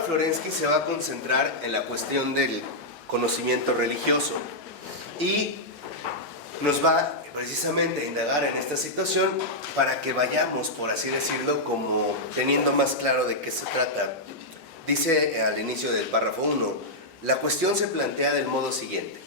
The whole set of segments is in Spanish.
Pablo Florensky se va a concentrar en la cuestión del conocimiento religioso y nos va precisamente a indagar en esta situación para que vayamos, por así decirlo, como teniendo más claro de qué se trata. Dice al inicio del párrafo 1, la cuestión se plantea del modo siguiente: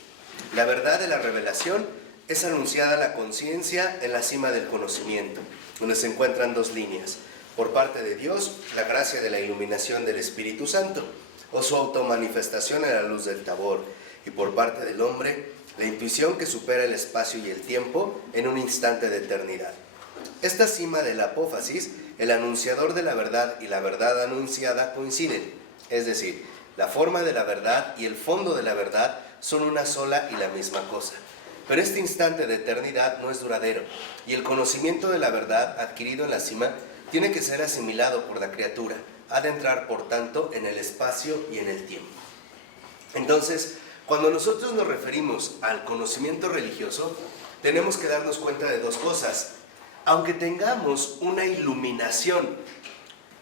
la verdad de la revelación es anunciada a la conciencia en la cima del conocimiento, donde se encuentran dos líneas: por parte de Dios, la gracia de la iluminación del Espíritu Santo, o su automanifestación en la luz del Tabor, y por parte del hombre, la intuición que supera el espacio y el tiempo en un instante de eternidad. Esta cima de la apófasis, el anunciador de la verdad y la verdad anunciada coinciden, es decir, la forma de la verdad y el fondo de la verdad son una sola y la misma cosa. Pero este instante de eternidad no es duradero, y el conocimiento de la verdad adquirido en la cima tiene que ser asimilado por la criatura, ha de entrar por tanto en el espacio y en el tiempo. Entonces, cuando nosotros nos referimos al conocimiento religioso, tenemos que darnos cuenta de dos cosas. Aunque tengamos una iluminación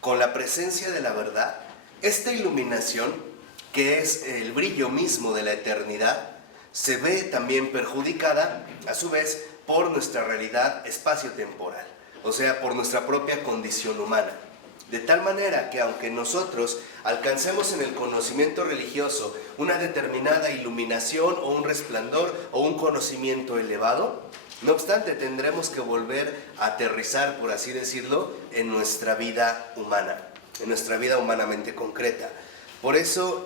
con la presencia de la verdad, esta iluminación, que es el brillo mismo de la eternidad, se ve también perjudicada, a su vez, por nuestra realidad espacio-temporal, o sea, por nuestra propia condición humana. De tal manera que aunque nosotros alcancemos en el conocimiento religioso una determinada iluminación o un resplandor o un conocimiento elevado, no obstante tendremos que volver a aterrizar, por así decirlo, en nuestra vida humana, en nuestra vida humanamente concreta. Por eso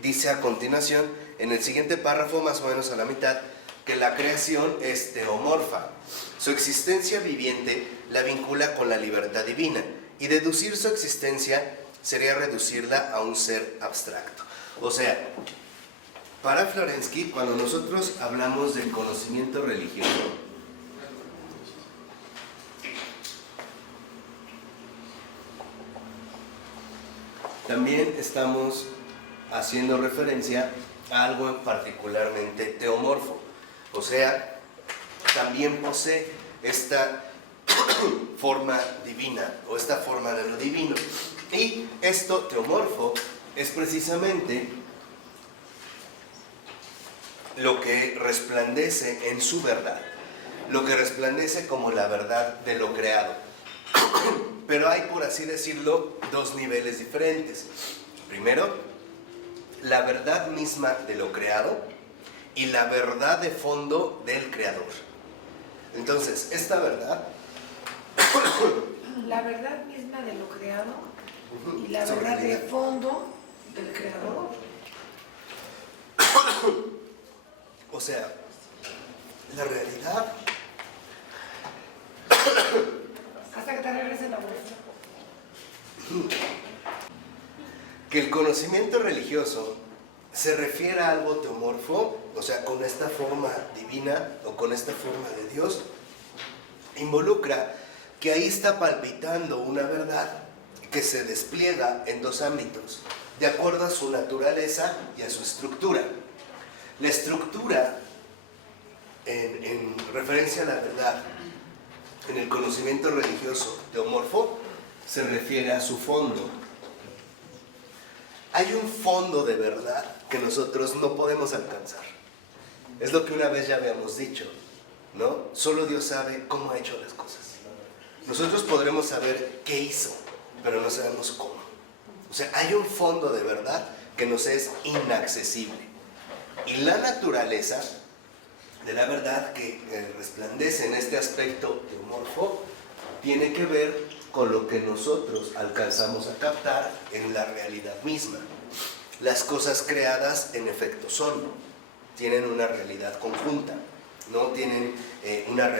dice a continuación, en el siguiente párrafo, más o menos a la mitad, que la creación es teomorfa. Su existencia viviente la vincula con la libertad divina, y deducir su existencia sería reducirla a un ser abstracto. O sea, para Florensky, cuando nosotros hablamos del conocimiento religioso, también estamos haciendo referencia a algo particularmente teomorfo. O sea, también posee esta forma divina o esta forma de lo divino. Y esto teomorfo es precisamente lo que resplandece en su verdad, lo que resplandece como la verdad de lo creado. Pero hay, por así decirlo, dos niveles diferentes. Primero, la verdad misma de lo creado y la verdad de fondo del creador. Entonces, esta verdad... La verdad misma de lo creado y la verdad de fondo del creador. O sea, la realidad... Hasta que te regrese la voz. Que el conocimiento religioso se refiere a algo teomorfo, o sea, con esta forma divina o con esta forma de Dios, involucra que ahí está palpitando una verdad que se despliega en dos ámbitos, de acuerdo a su naturaleza y a su estructura. La estructura, en referencia a la verdad, en el conocimiento religioso teomorfo, se refiere a su fondo. Hay un fondo de verdad que nosotros no podemos alcanzar. Es lo que una vez ya habíamos dicho, ¿no? Solo Dios sabe cómo ha hecho las cosas. Nosotros podremos saber qué hizo, pero no sabemos cómo. O sea, hay un fondo de verdad que nos es inaccesible. Y la naturaleza de la verdad que resplandece en este aspecto teomorfo tiene que ver con lo que nosotros alcanzamos a captar en la realidad misma. Las cosas creadas en efecto tienen una realidad conjunta, no tienen una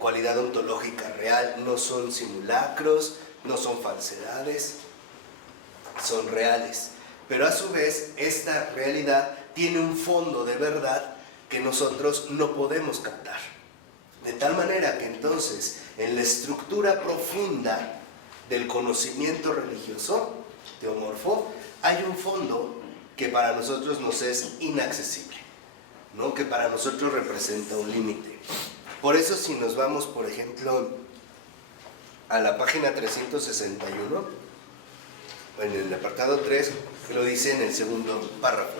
cualidad ontológica real, no son simulacros, no son falsedades, son reales. Pero a su vez, esta realidad tiene un fondo de verdad que nosotros no podemos captar. De tal manera que entonces, en la estructura profunda del conocimiento religioso, teomorfo, hay un fondo que para nosotros nos es inaccesible, ¿no? Que para nosotros representa un límite. Por eso, si nos vamos, por ejemplo, a la página 361, en el apartado 3, lo dice en el segundo párrafo.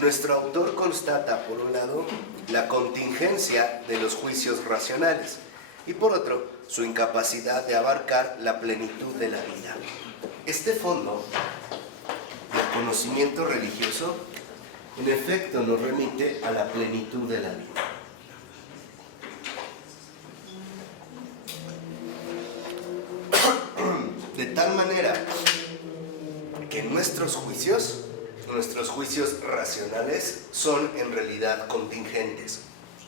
Nuestro autor constata, por un lado, la contingencia de los juicios racionales y por otro, su incapacidad de abarcar la plenitud de la vida. Este fondo del conocimiento religioso, en efecto, nos remite a la plenitud de la vida. De tal manera que nuestros juicios racionales son en realidad contingentes,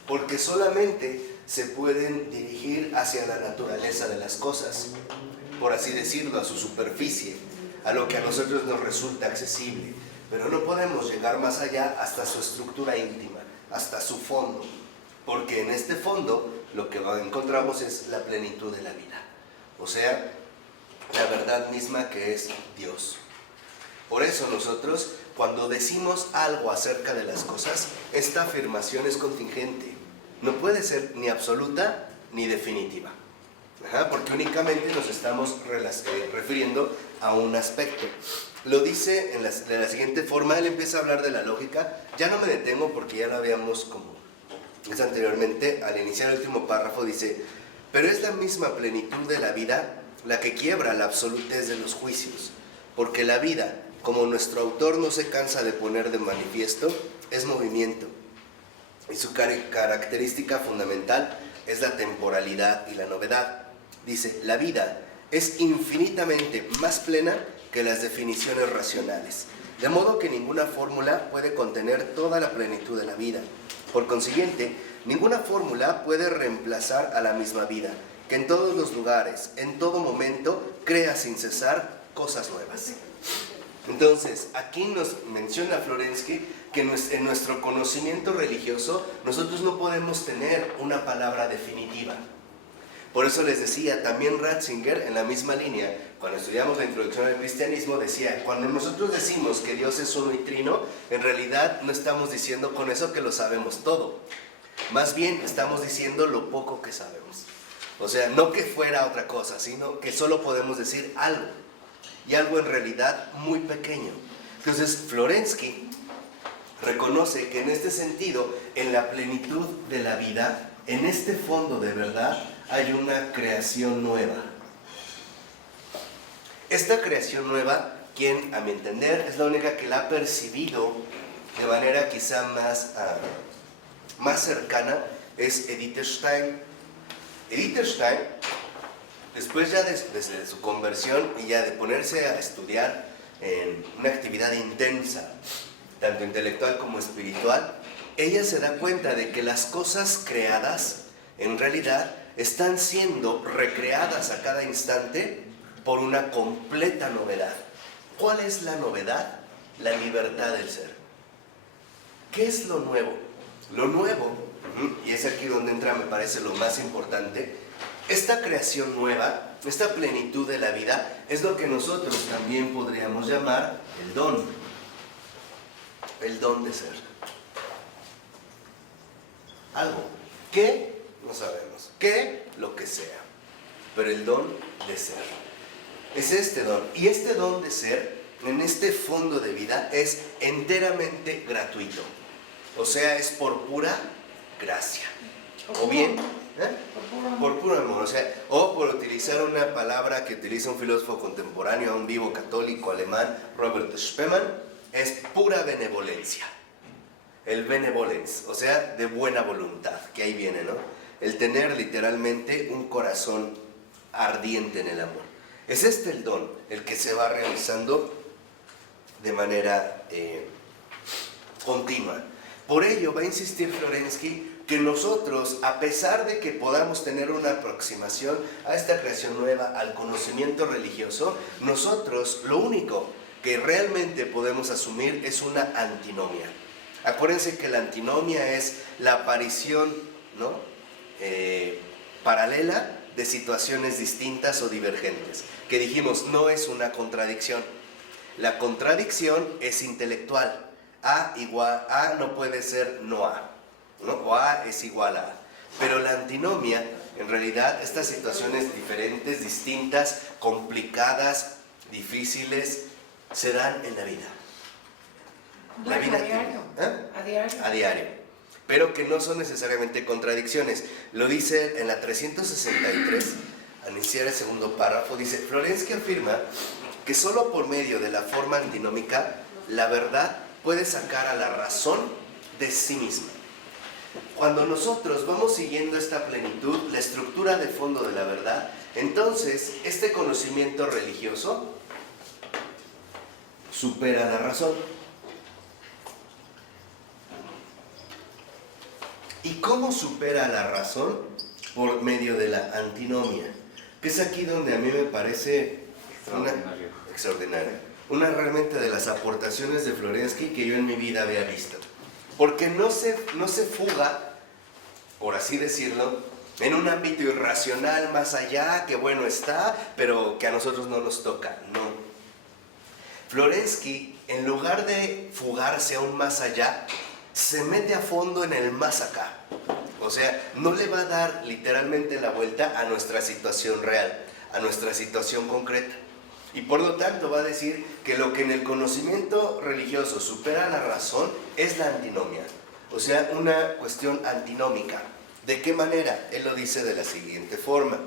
porque solamente se pueden dirigir hacia la naturaleza de las cosas, por así decirlo, a su superficie, a lo que a nosotros nos resulta accesible, pero no podemos llegar más allá hasta su estructura íntima, hasta su fondo, porque en este fondo lo que encontramos es la plenitud de la vida, o sea, la verdad misma que es Dios. Por eso nosotros, cuando decimos algo acerca de las cosas, esta afirmación es contingente. No puede ser ni absoluta ni definitiva. Porque únicamente nos estamos refiriendo a un aspecto. Lo dice de la siguiente forma, él empieza a hablar de la lógica. Ya no me detengo porque ya lo habíamos como anteriormente, al iniciar el último párrafo, dice: pero es la misma plenitud de la vida la que quiebra la absolutez de los juicios, porque la vida, como nuestro autor no se cansa de poner de manifiesto, es movimiento, y su característica fundamental es la temporalidad y la novedad. Dice, la vida es infinitamente más plena que las definiciones racionales, de modo que ninguna fórmula puede contener toda la plenitud de la vida. Por consiguiente, ninguna fórmula puede reemplazar a la misma vida, que en todos los lugares, en todo momento, crea sin cesar cosas nuevas. Entonces, aquí nos menciona Florensky que en nuestro conocimiento religioso nosotros no podemos tener una palabra definitiva. Por eso les decía, también Ratzinger, en la misma línea, cuando estudiamos la introducción al cristianismo, decía, cuando nosotros decimos que Dios es uno y trino, en realidad no estamos diciendo con eso que lo sabemos todo. Más bien estamos diciendo lo poco que sabemos. O sea, no que fuera otra cosa, sino que solo podemos decir algo. Y algo en realidad muy pequeño. Entonces, Florensky reconoce que en este sentido, en la plenitud de la vida, en este fondo de verdad, hay una creación nueva. Esta creación nueva, quien, a mi entender, es la única que la ha percibido de manera quizá más cercana, es Edith Stein. Edith Stein, después ya desde su conversión y ya de ponerse a estudiar en una actividad intensa, tanto intelectual como espiritual, ella se da cuenta de que las cosas creadas, en realidad, están siendo recreadas a cada instante por una completa novedad. ¿Cuál es la novedad? La libertad del ser. ¿Qué es lo nuevo? Lo nuevo, y es aquí donde entra, me parece, lo más importante, esta creación nueva, esta plenitud de la vida, es lo que nosotros también podríamos llamar el don de ser. Algo. ¿Qué? No sabemos. ¿Qué? Lo que sea. Pero el don de ser. Es este don. Y este don de ser, en este fondo de vida, es enteramente gratuito. O sea, es por pura gracia. O bien, por puro amor. O sea, o por utilizar una palabra que utiliza un filósofo contemporáneo, aún vivo, católico, alemán, Robert Spemann, es pura benevolencia. El benevolence, o sea, de buena voluntad, que ahí viene, ¿no? El tener literalmente un corazón ardiente en el amor. Es este el don, el que se va realizando de manera continua. Por ello va a insistir Florensky que nosotros, a pesar de que podamos tener una aproximación a esta creación nueva, al conocimiento religioso, nosotros lo único que realmente podemos asumir es una antinomia. Acuérdense que la antinomia es la aparición, ¿no?, paralela de situaciones distintas o divergentes, que dijimos no es una contradicción. La contradicción es intelectual. A no puede ser no A, ¿no? O A es igual a A. Pero la antinomia, en realidad, estas situaciones diferentes, distintas, complicadas, difíciles se dan en la vida. Bueno, a diario. ¿Eh? A diario. A diario. Pero que no son necesariamente contradicciones. Lo dice en la 363, al iniciar el segundo párrafo, dice: Florensky afirma que solo por medio de la forma antinómica la verdad puede sacar a la razón de sí misma. Cuando nosotros vamos siguiendo esta plenitud, la estructura de fondo de la verdad, entonces este conocimiento religioso supera la razón. ¿Y cómo supera la razón? Por medio de la antinomia, que es aquí donde a mí me parece extraordinaria. Una realmente de las aportaciones de Florensky que yo en mi vida había visto. Porque no se fuga, por así decirlo, en un ámbito irracional más allá, que bueno está, pero que a nosotros no nos toca. No. Florensky, en lugar de fugarse aún más allá, se mete a fondo en el más acá. O sea, no le va a dar literalmente la vuelta a nuestra situación real, a nuestra situación concreta. Y por lo tanto va a decir que lo que en el conocimiento religioso supera la razón es la antinomia. O sea, una cuestión antinómica. ¿De qué manera? Él lo dice de la siguiente forma.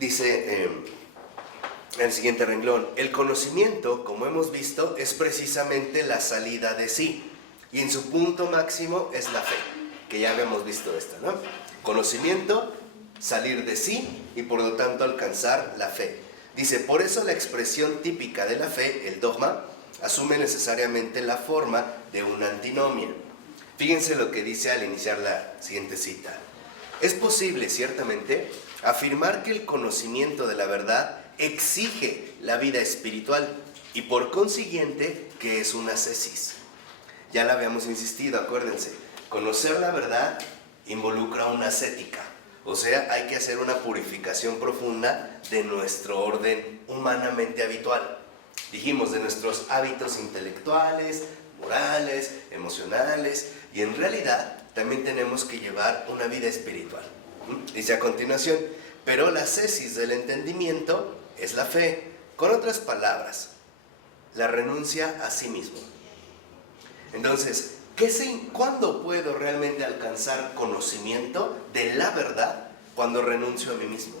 Dice en el siguiente renglón: el conocimiento, como hemos visto, es precisamente la salida de sí. Y en su punto máximo es la fe, que ya habíamos visto esto, ¿no? Conocimiento, salir de sí y por lo tanto alcanzar la fe. Dice: por eso la expresión típica de la fe, el dogma, asume necesariamente la forma de una antinomia. Fíjense lo que dice al iniciar la siguiente cita. Es posible, ciertamente, afirmar que el conocimiento de la verdad exige la vida espiritual y por consiguiente que es una ascesis. Ya la habíamos insistido, acuérdense, conocer la verdad involucra una ascética. O sea, hay que hacer una purificación profunda de nuestro orden humanamente habitual. Dijimos, de nuestros hábitos intelectuales, morales, emocionales, y en realidad también tenemos que llevar una vida espiritual. Dice a continuación: pero la ascesis del entendimiento es la fe. Con otras palabras, la renuncia a sí mismo. Entonces, ¿cuándo puedo realmente alcanzar conocimiento de la verdad? Cuando renuncio a mí mismo.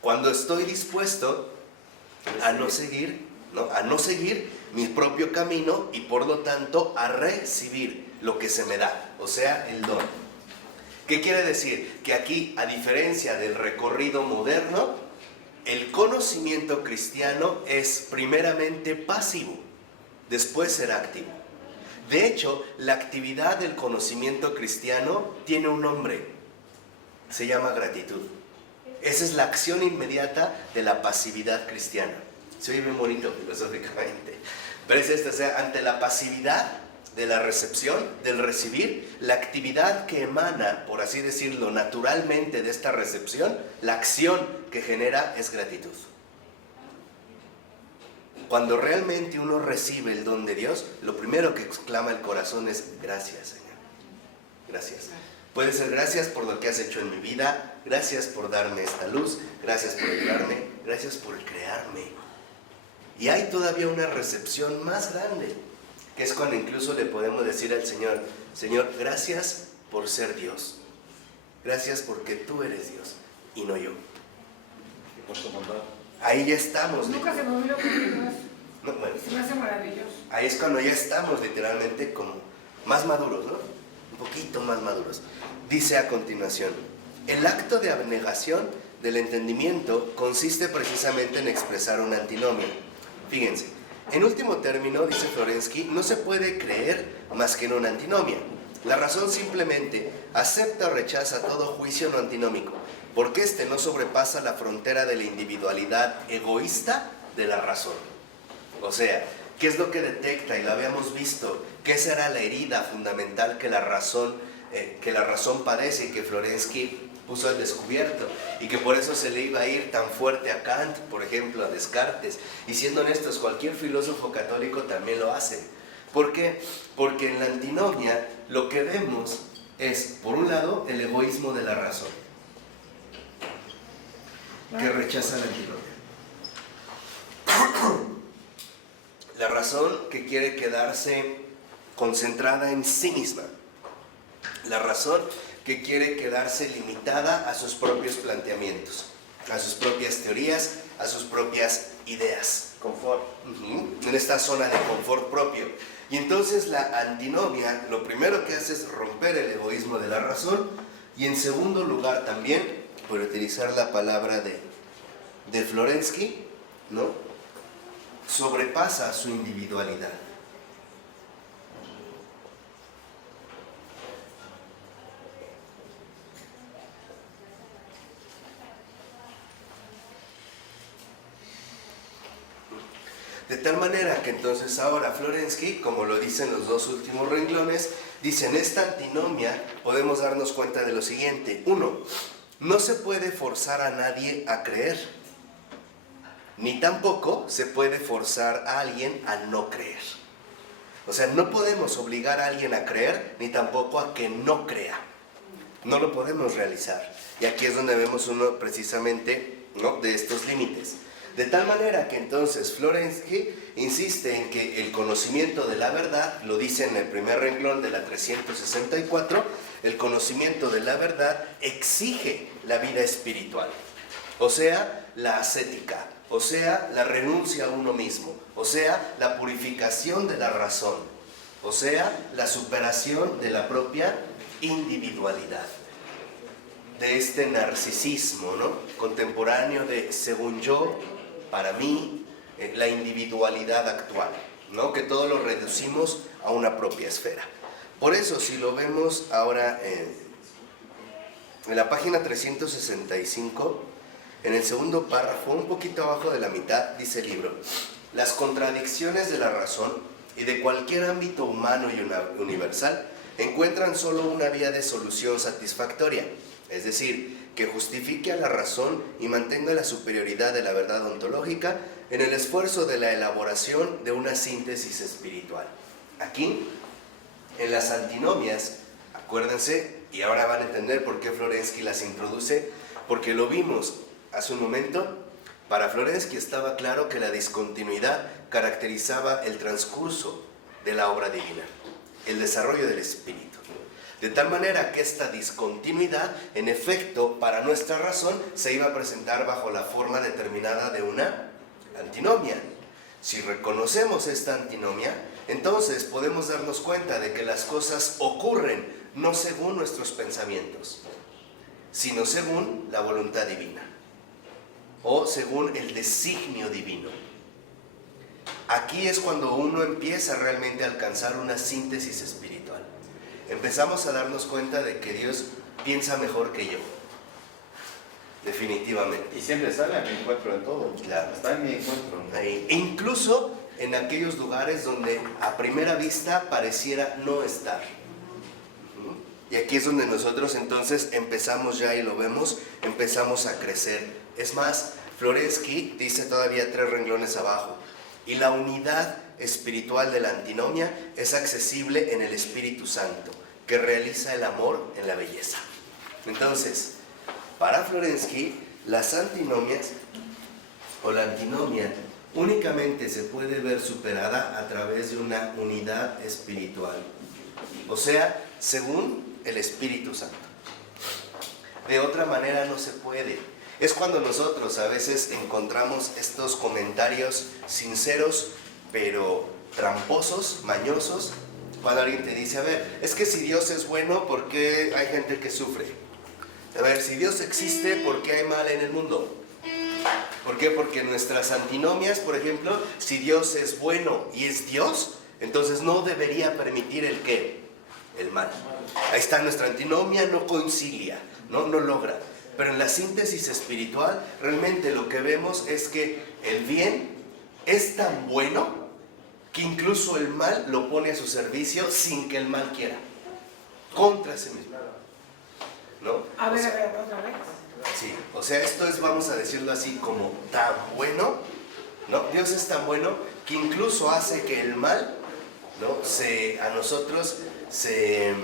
Cuando estoy dispuesto a no seguir mi propio camino y por lo tanto a recibir lo que se me da, o sea, el don. ¿Qué quiere decir? Que aquí, a diferencia del recorrido moderno, el conocimiento cristiano es primeramente pasivo, después será activo. De hecho, la actividad del conocimiento cristiano tiene un nombre, se llama gratitud. Esa es la acción inmediata de la pasividad cristiana. Se oye muy bonito filosóficamente, pero es esto, o sea, ante la pasividad de la recepción, del recibir, la actividad que emana, por así decirlo, naturalmente de esta recepción, la acción que genera es gratitud. Cuando realmente uno recibe el don de Dios, lo primero que exclama el corazón es: gracias, Señor. Gracias. Puede ser gracias por lo que has hecho en mi vida, gracias por darme esta luz, gracias por ayudarme, gracias por crearme. Y hay todavía una recepción más grande, que es cuando incluso le podemos decir al Señor: Señor, gracias por ser Dios. Gracias porque tú eres Dios y no yo. Ahí ya estamos. Nunca se me olvidó que Dios. No, bueno, Se me hace maravilloso. ahí es cuando ya estamos literalmente como más maduros, ¿no? Un poquito más maduros. Dice a continuación: el acto de abnegación del entendimiento consiste precisamente en expresar una antinomia. Fíjense, en último término, dice Florensky, no se puede creer más que en una antinomia. La razón simplemente acepta o rechaza todo juicio no antinómico, porque éste no sobrepasa la frontera de la individualidad egoísta de la razón. O sea, ¿qué es lo que detecta? Y lo habíamos visto, que esa era la herida fundamental que la razón padece y que Florensky puso al descubierto, y que por eso se le iba a ir tan fuerte a Kant, por ejemplo, a Descartes. Y siendo honestos, cualquier filósofo católico también lo hace. ¿Por qué? Porque en la antinomia lo que vemos es, por un lado, el egoísmo de la razón, que rechaza la antinomia. La razón que quiere quedarse concentrada en sí misma. La razón que quiere quedarse limitada a sus propios planteamientos, a sus propias teorías, a sus propias ideas. Confort. En esta zona de confort propio. Y entonces la antinomia lo primero que hace es romper el egoísmo de la razón, y en segundo lugar también, por utilizar la palabra de Florensky, ¿no?, sobrepasa su individualidad. De tal manera que entonces ahora Florensky, como lo dicen los dos últimos renglones, dice: en esta antinomia podemos darnos cuenta de lo siguiente. 1. No se puede forzar a nadie a creer, ni tampoco se puede forzar a alguien a no creer. O sea, no podemos obligar a alguien a creer, ni tampoco a que no crea. No lo podemos realizar. Y aquí es donde vemos uno precisamente, ¿no?, de estos límites. De tal manera que entonces Florensky insiste en que el conocimiento de la verdad, lo dice en el primer renglón de la 364, el conocimiento de la verdad exige la vida espiritual, o sea, la ascética, o sea, la renuncia a uno mismo, o sea, la purificación de la razón, o sea, la superación de la propia individualidad, de este narcisismo, ¿no?, contemporáneo de según yo, para mí, la individualidad actual, ¿no?, que todo lo reducimos a una propia esfera. Por eso, si lo vemos ahora en la página 365, en el segundo párrafo, un poquito abajo de la mitad, dice el libro: las contradicciones de la razón y de cualquier ámbito humano y universal encuentran solo una vía de solución satisfactoria, es decir, que justifique a la razón y mantenga la superioridad de la verdad ontológica en el esfuerzo de la elaboración de una síntesis espiritual. Aquí, en las antinomias, acuérdense, y ahora van a entender por qué Florensky las introduce, porque lo vimos hace un momento. Para Florensky estaba claro que la discontinuidad caracterizaba el transcurso de la obra divina, el desarrollo del espíritu. De tal manera que esta discontinuidad, en efecto, para nuestra razón, se iba a presentar bajo la forma determinada de una antinomia. Si reconocemos esta antinomia, entonces podemos darnos cuenta de que las cosas ocurren no según nuestros pensamientos, sino según la voluntad divina, o según el designio divino. Aquí es cuando uno empieza realmente a alcanzar una síntesis espiritual. Empezamos a darnos cuenta de que Dios piensa mejor que yo, definitivamente. Y siempre sale a mi encuentro en todo. Claro. Está en mi encuentro. E incluso en aquellos lugares donde a primera vista pareciera no estar. Y aquí es donde nosotros entonces empezamos ya, y lo vemos, empezamos a crecer. Es más, Florensky dice todavía 3 renglones abajo: y la unidad espiritual de la antinomia es accesible en el Espíritu Santo, que realiza el amor en la belleza. Entonces, para Florensky, las antinomias o la antinomia únicamente se puede ver superada a través de una unidad espiritual, o sea, según el Espíritu Santo. De otra manera no se puede. Es cuando nosotros a veces encontramos estos comentarios sinceros, pero tramposos, mañosos, cuando alguien te dice: a ver, es que si Dios es bueno, ¿por qué hay gente que sufre? A ver, si Dios existe, ¿por qué hay mal en el mundo? ¿Por qué? Porque nuestras antinomias, por ejemplo, si Dios es bueno y es Dios, entonces no debería permitir el ¿qué? El mal. Ahí está, nuestra antinomia no concilia, no logra. Pero en la síntesis espiritual, realmente lo que vemos es que el bien es tan bueno que incluso el mal lo pone a su servicio sin que el mal quiera, contra sí mismo, ¿no? A ver, otra vez. Sí, o sea, esto es, vamos a decirlo así, como tan bueno, ¿no? Dios es tan bueno que incluso hace que el mal, ¿no?, a nosotros se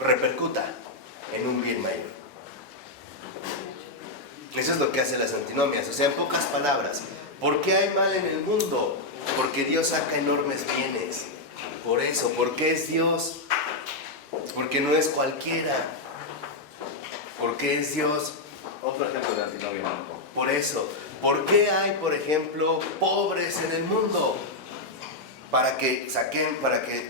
repercuta en un bien mayor. Eso es lo que hacen las antinomias. O sea, en pocas palabras, ¿por qué hay mal en el mundo? Porque Dios saca enormes bienes. Por eso, ¿por qué es Dios? Porque no es cualquiera. ¿Por qué es Dios? Otro ejemplo de antinomia, Marco. Por eso, ¿por qué hay, por ejemplo, pobres en el mundo? Para que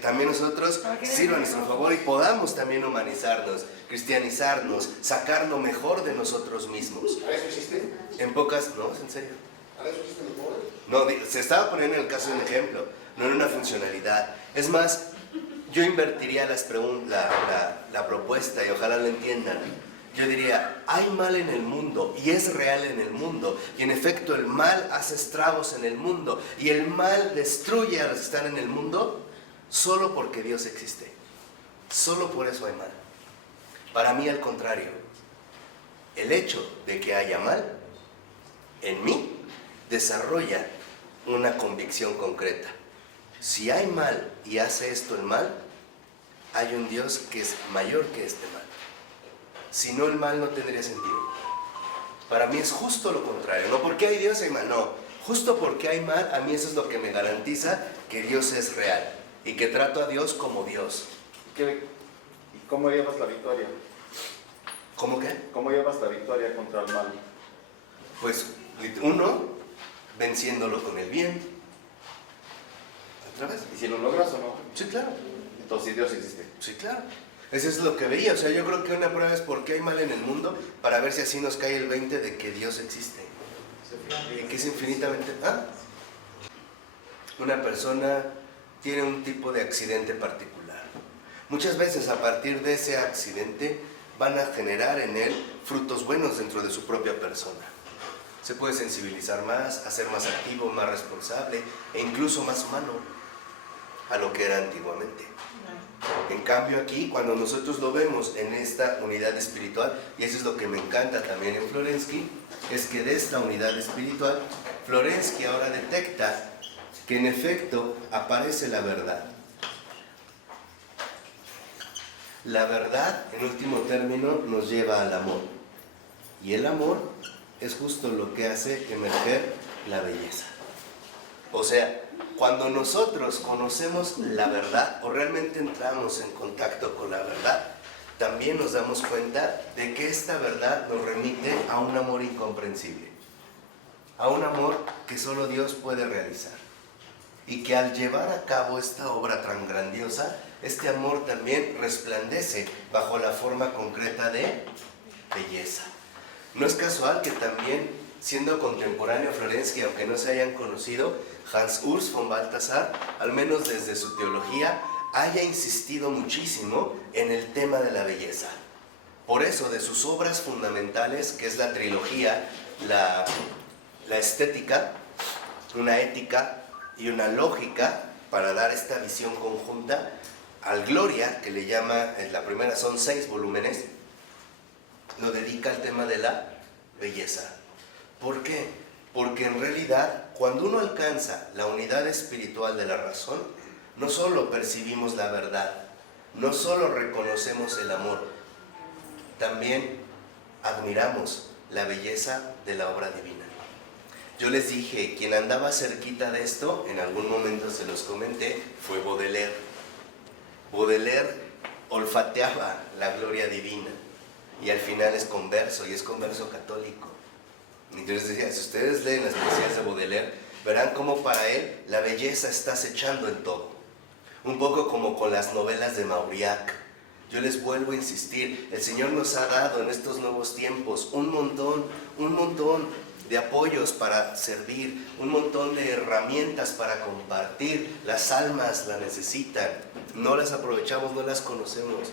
también nosotros sirva a nuestro favor y podamos también humanizarnos, cristianizarnos, sacar lo mejor de nosotros mismos. ¿Para eso existe? En pocas, no, es en serio. ¿Para eso existen los pobres? No, se estaba poniendo en el caso de un ejemplo, no en una funcionalidad. Es más, yo invertiría la propuesta y ojalá lo entiendan. Yo diría, hay mal en el mundo y es real en el mundo. Y en efecto el mal hace estragos en el mundo. Y el mal destruye a los que están en el mundo solo porque Dios existe. Solo por eso hay mal. Para mí al contrario, el hecho de que haya mal en mí desarrolla una convicción concreta. Si hay mal y hace esto el mal, hay un Dios que es mayor que este mal. Si no, el mal no tendría sentido. Para mí es justo lo contrario. No porque hay Dios hay mal, no. Justo porque hay mal, a mí eso es lo que me garantiza que Dios es real y que trato a Dios como Dios. ¿Y cómo llevas la victoria? ¿Cómo qué? ¿Cómo llevas la victoria contra el mal? Pues uno, venciéndolo con el bien. ¿Otra vez? ¿Y si lo logras o no? Sí, claro. Entonces Dios existe. Sí, claro. Eso es lo que veía. O sea, yo creo que una prueba es por qué hay mal en el mundo, para ver si así nos cae el 20 de que Dios existe. Y que es infinitamente... Una persona tiene un tipo de accidente particular. Muchas veces a partir de ese accidente van a generar en él frutos buenos dentro de su propia persona. Se puede sensibilizar más, hacer más activo, más responsable e incluso más humano a lo que era antiguamente. En cambio aquí, cuando nosotros lo vemos en esta unidad espiritual, y eso es lo que me encanta también en Florensky, es que de esta unidad espiritual, Florensky ahora detecta que en efecto aparece la verdad. La verdad, en último término, nos lleva al amor. Y el amor es justo lo que hace emerger la belleza. O sea, cuando nosotros conocemos la verdad o realmente entramos en contacto con la verdad, también nos damos cuenta de que esta verdad nos remite a un amor incomprensible, a un amor que solo Dios puede realizar. Y que al llevar a cabo esta obra tan grandiosa, este amor también resplandece bajo la forma concreta de belleza. No es casual que también, siendo contemporáneo a Florensky, aunque no se hayan conocido, Hans Urs von Balthasar, al menos desde su teología, haya insistido muchísimo en el tema de la belleza. Por eso, de sus obras fundamentales, que es la trilogía, la estética, una ética y una lógica, para dar esta visión conjunta, al Gloria, que le llama, la primera son 6 volúmenes, lo dedica al tema de la belleza. ¿Por qué? Porque en realidad, cuando uno alcanza la unidad espiritual de la razón, no solo percibimos la verdad, no solo reconocemos el amor, también admiramos la belleza de la obra divina. Yo les dije, quien andaba cerquita de esto, en algún momento se los comenté, fue Baudelaire. Baudelaire olfateaba la gloria divina y al final es converso, y es converso católico. Entonces decía, si ustedes leen las poesías de Baudelaire, verán cómo para él la belleza está acechando en todo. Un poco como con las novelas de Mauriac. Yo les vuelvo a insistir, el Señor nos ha dado en estos nuevos tiempos un montón de apoyos para servir, un montón de herramientas para compartir. Las almas la necesitan, no las aprovechamos, no las conocemos.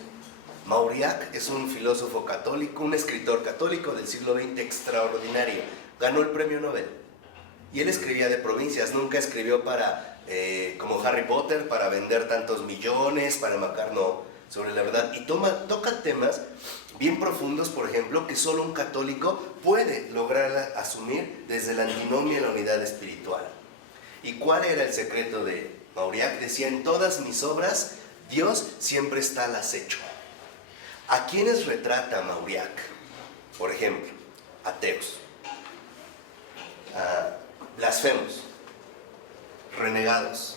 Mauriac es un filósofo católico, un escritor católico del siglo XX extraordinario, ganó el premio Nobel. Y él escribía de provincias, nunca escribió para, como Harry Potter, para vender tantos millones, para marcar, no, sobre la verdad. Y toca temas bien profundos, por ejemplo, que solo un católico puede lograr asumir desde la antinomia y la unidad espiritual. ¿Y cuál era el secreto de Mauriac? Decía, en todas mis obras, Dios siempre está al acecho. ¿A quiénes retrata Mauriac? Por ejemplo, ateos. blasfemos, renegados,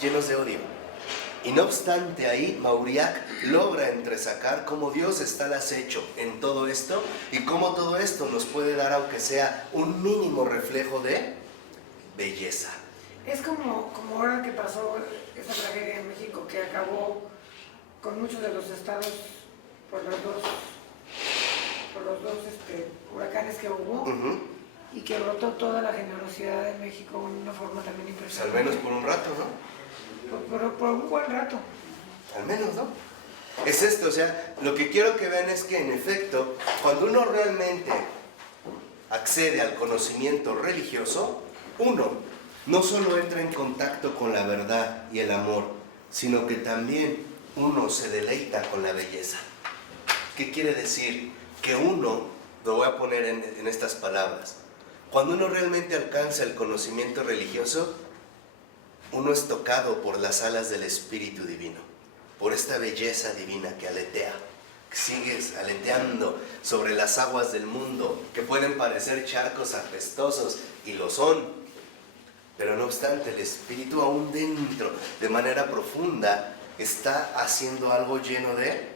llenos de odio. Y no obstante ahí, Mauriac logra entresacar cómo Dios está al acecho en todo esto y cómo todo esto nos puede dar, aunque sea un mínimo reflejo de belleza. Es como ahora que pasó esa tragedia en México, que acabó con muchos de los estados por los dos huracanes que hubo, y que brotó toda la generosidad de México de una forma también Pues impresionante. al menos por un rato, ¿no? Por un buen rato. Al menos, ¿no? Es esto, o sea, lo que quiero que vean es que en efecto, cuando uno realmente accede al conocimiento religioso, uno no solo entra en contacto con la verdad y el amor, sino que también uno se deleita con la belleza. ¿Qué quiere decir? Que uno, lo voy a poner en estas palabras, cuando uno realmente alcanza el conocimiento religioso, uno es tocado por las alas del Espíritu Divino, por esta belleza divina que aletea, que sigues aleteando sobre las aguas del mundo, que pueden parecer charcos apestosos, y lo son, pero no obstante, el Espíritu aún dentro, de manera profunda, está haciendo algo lleno de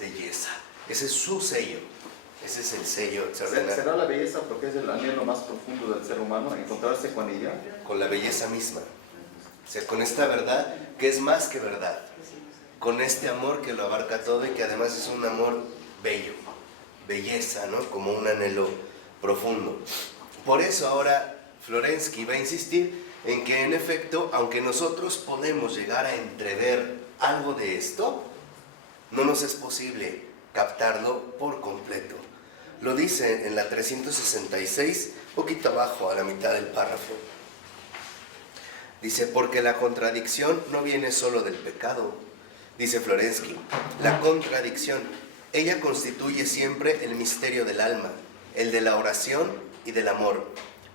belleza. Ese es su sello, ese es el sello extraordinario. ¿Será la belleza porque es el anhelo más profundo del ser humano, encontrarse con ella? Con la belleza misma. O sea, con esta verdad que es más que verdad, con este amor que lo abarca todo y que además es un amor bello, belleza, ¿no? Como un anhelo profundo. Por eso ahora Florensky va a insistir en que en efecto, aunque nosotros podemos llegar a entrever algo de esto, no nos es posible captarlo por completo. Lo dice en la 366, poquito abajo, a la mitad del párrafo. Dice, porque la contradicción no viene solo del pecado, dice Florensky, la contradicción, ella constituye siempre el misterio del alma, el de la oración y del amor.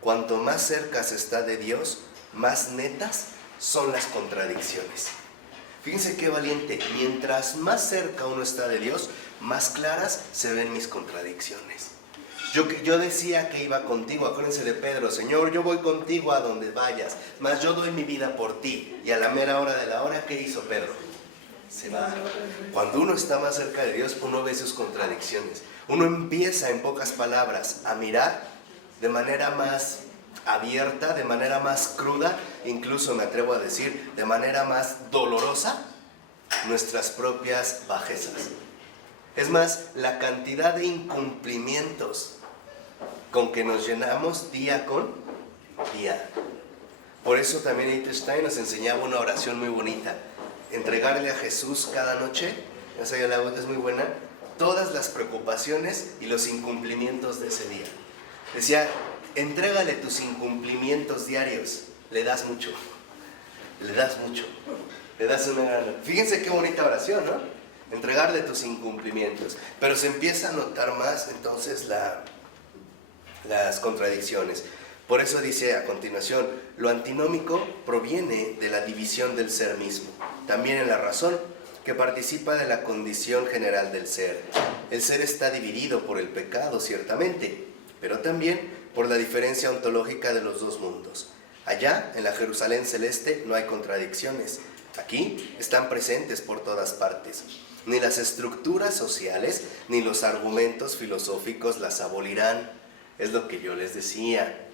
Cuanto más cerca se está de Dios, más netas son las contradicciones. Fíjense qué valiente, mientras más cerca uno está de Dios, más claras se ven mis contradicciones. Yo decía que iba contigo, acuérdense de Pedro, Señor, yo voy contigo a donde vayas, mas yo doy mi vida por ti. Y a la mera hora de la hora, ¿qué hizo Pedro? Se va. Cuando uno está más cerca de Dios, uno ve sus contradicciones. Uno empieza, en pocas palabras, a mirar de manera más abierta, de manera más cruda, incluso me atrevo a decir, de manera más dolorosa, nuestras propias bajezas. Es más, la cantidad de incumplimientos con que nos llenamos día con día. Por eso también Einstein nos enseñaba una oración muy bonita. Entregarle a Jesús cada noche, esa ya la es muy buena, todas las preocupaciones y los incumplimientos de ese día. Decía, entrégale tus incumplimientos diarios, le das mucho, le das mucho, le das una gran... Fíjense qué bonita oración, ¿no? Entregarle tus incumplimientos, pero se empieza a notar más entonces las contradicciones. Por eso dice a continuación, lo antinómico proviene de la división del ser mismo, también en la razón, que participa de la condición general del ser. El ser está dividido por el pecado, ciertamente, pero también por la diferencia ontológica de los dos mundos. Allá, en la Jerusalén celeste, no hay contradicciones. Aquí están presentes por todas partes. Ni las estructuras sociales, ni los argumentos filosóficos las abolirán. Es lo que yo les decía.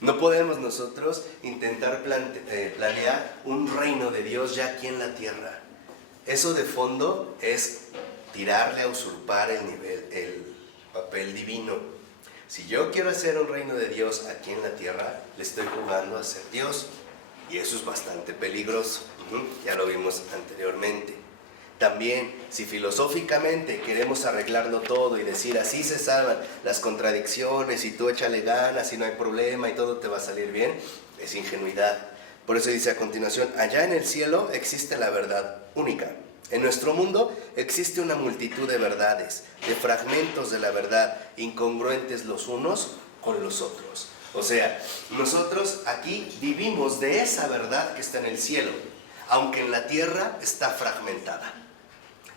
No podemos nosotros intentar planear un reino de Dios ya aquí en la tierra. Eso de fondo es tirarle a usurpar el papel divino. Si yo quiero hacer un reino de Dios aquí en la tierra, le estoy jugando a ser Dios. Y eso es bastante peligroso. Ya lo vimos anteriormente. También, si filosóficamente queremos arreglarlo todo y decir así se salvan las contradicciones y tú échale ganas y no hay problema y todo te va a salir bien, es ingenuidad. Por eso dice a continuación, allá en el cielo existe la verdad única. En nuestro mundo existe una multitud de verdades, de fragmentos de la verdad, incongruentes los unos con los otros. O sea, nosotros aquí vivimos de esa verdad que está en el cielo, aunque en la tierra está fragmentada.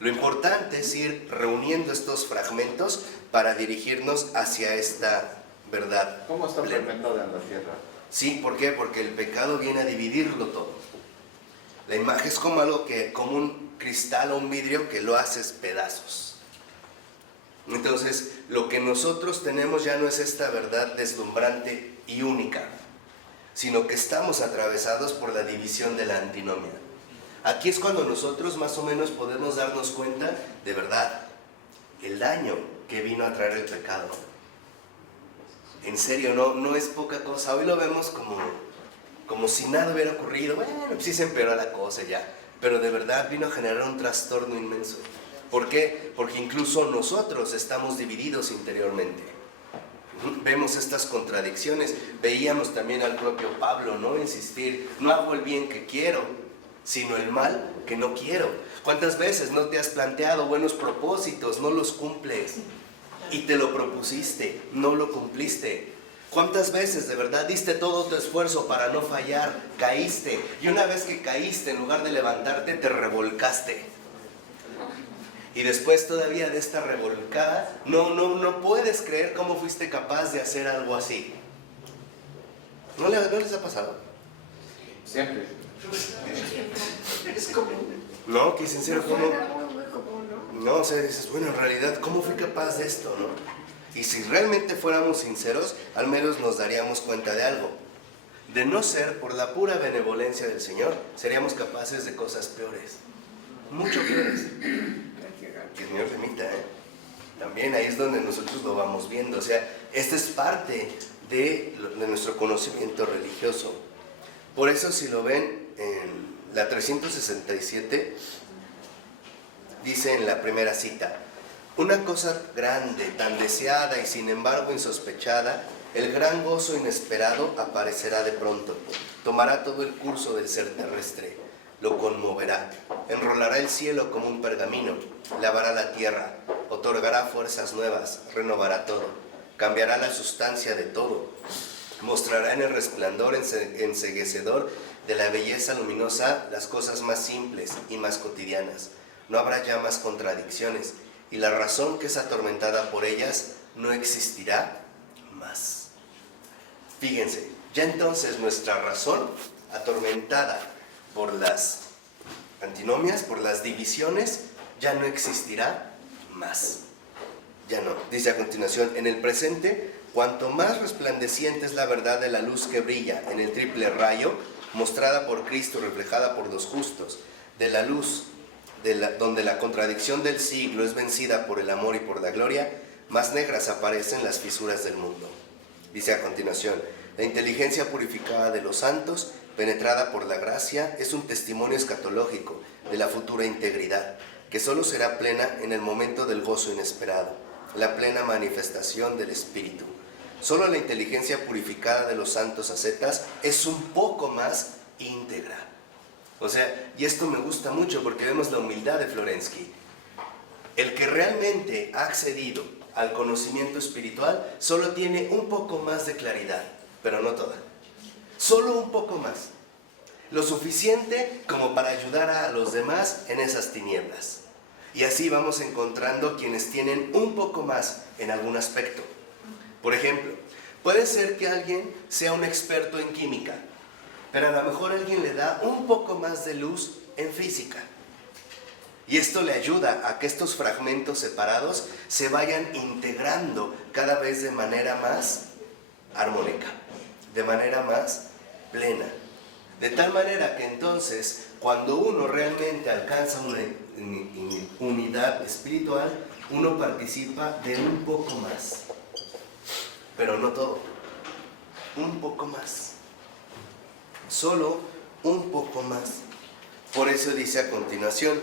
Lo importante es ir reuniendo estos fragmentos para dirigirnos hacia esta verdad. ¿Cómo está plena. fragmentada en la tierra? ¿Sí? ¿Por qué? Porque el pecado viene a dividirlo todo. La imagen es como algo que, como un cristal o un vidrio que lo haces pedazos. Entonces, lo que nosotros tenemos ya no es esta verdad deslumbrante y única, sino que estamos atravesados por la división de la antinomia. Aquí es cuando nosotros más o menos podemos darnos cuenta de verdad el daño que vino a traer el pecado. En serio, no es poca cosa. Hoy lo vemos como si nada hubiera ocurrido. Bueno, pues sí se empeoró la cosa ya, pero de verdad vino a generar un trastorno inmenso. ¿Por qué? Porque incluso nosotros estamos divididos interiormente. Vemos estas contradicciones. Veíamos también al propio Pablo, ¿no? Insistir, no hago el bien que quiero, sino el mal que no quiero. ¿Cuántas veces no te has planteado buenos propósitos, no los cumples? Y te lo propusiste, no lo cumpliste. ¿Cuántas veces de verdad diste todo tu esfuerzo para no fallar? Caíste. Y una vez que caíste, en lugar de levantarte, te revolcaste. Y después todavía de esta revolcada, no puedes creer cómo fuiste capaz de hacer algo así. ¿No les ha pasado? Siempre. Es común. No, que sincero, ¿cómo? Muy común, ¿no? No, o sea, dices, bueno, en realidad, ¿cómo fui capaz de esto, no? Y si realmente fuéramos sinceros, al menos nos daríamos cuenta de algo. De no ser por la pura benevolencia del Señor, seríamos capaces de cosas peores. Mucho peores. Que el Señor remita, ¿eh? También ahí es donde nosotros lo vamos viendo. O sea, esta es parte de nuestro conocimiento religioso. Por eso, si lo ven en la 367, dice en la primera cita: una cosa grande, tan deseada y sin embargo insospechada, el gran gozo inesperado aparecerá de pronto, tomará todo el curso del ser terrestre, lo conmoverá, enrolará el cielo como un pergamino, lavará la tierra, otorgará fuerzas nuevas, renovará todo, cambiará la sustancia de todo, mostrará en el resplandor enceguecedor de la belleza luminosa las cosas más simples y más cotidianas. No habrá ya más contradicciones, y la razón que es atormentada por ellas no existirá más. Fíjense, ya entonces nuestra razón, atormentada por las antinomias, por las divisiones, ya no existirá más. Ya no. Dice a continuación: en el presente, cuanto más resplandeciente es la verdad de la luz que brilla en el triple rayo, mostrada por Cristo, reflejada por los justos, de la luz donde la contradicción del siglo es vencida por el amor y por la gloria, más negras aparecen las fisuras del mundo. Dice a continuación: la inteligencia purificada de los santos, penetrada por la gracia, es un testimonio escatológico de la futura integridad, que solo será plena en el momento del gozo inesperado, la plena manifestación del Espíritu. Solo la inteligencia purificada de los santos ascetas es un poco más íntegra. O sea, y esto me gusta mucho porque vemos la humildad de Florensky. El que realmente ha accedido al conocimiento espiritual solo tiene un poco más de claridad, pero no toda. Solo un poco más. Lo suficiente como para ayudar a los demás en esas tinieblas. Y así vamos encontrando quienes tienen un poco más en algún aspecto. Por ejemplo, puede ser que alguien sea un experto en química, pero a lo mejor alguien le da un poco más de luz en física. Y esto le ayuda a que estos fragmentos separados se vayan integrando cada vez de manera más armónica, de manera más plena. De tal manera que entonces, cuando uno realmente alcanza una unidad espiritual, uno participa de un poco más. Pero no todo. Un poco más. Solo un poco más. Por eso dice a continuación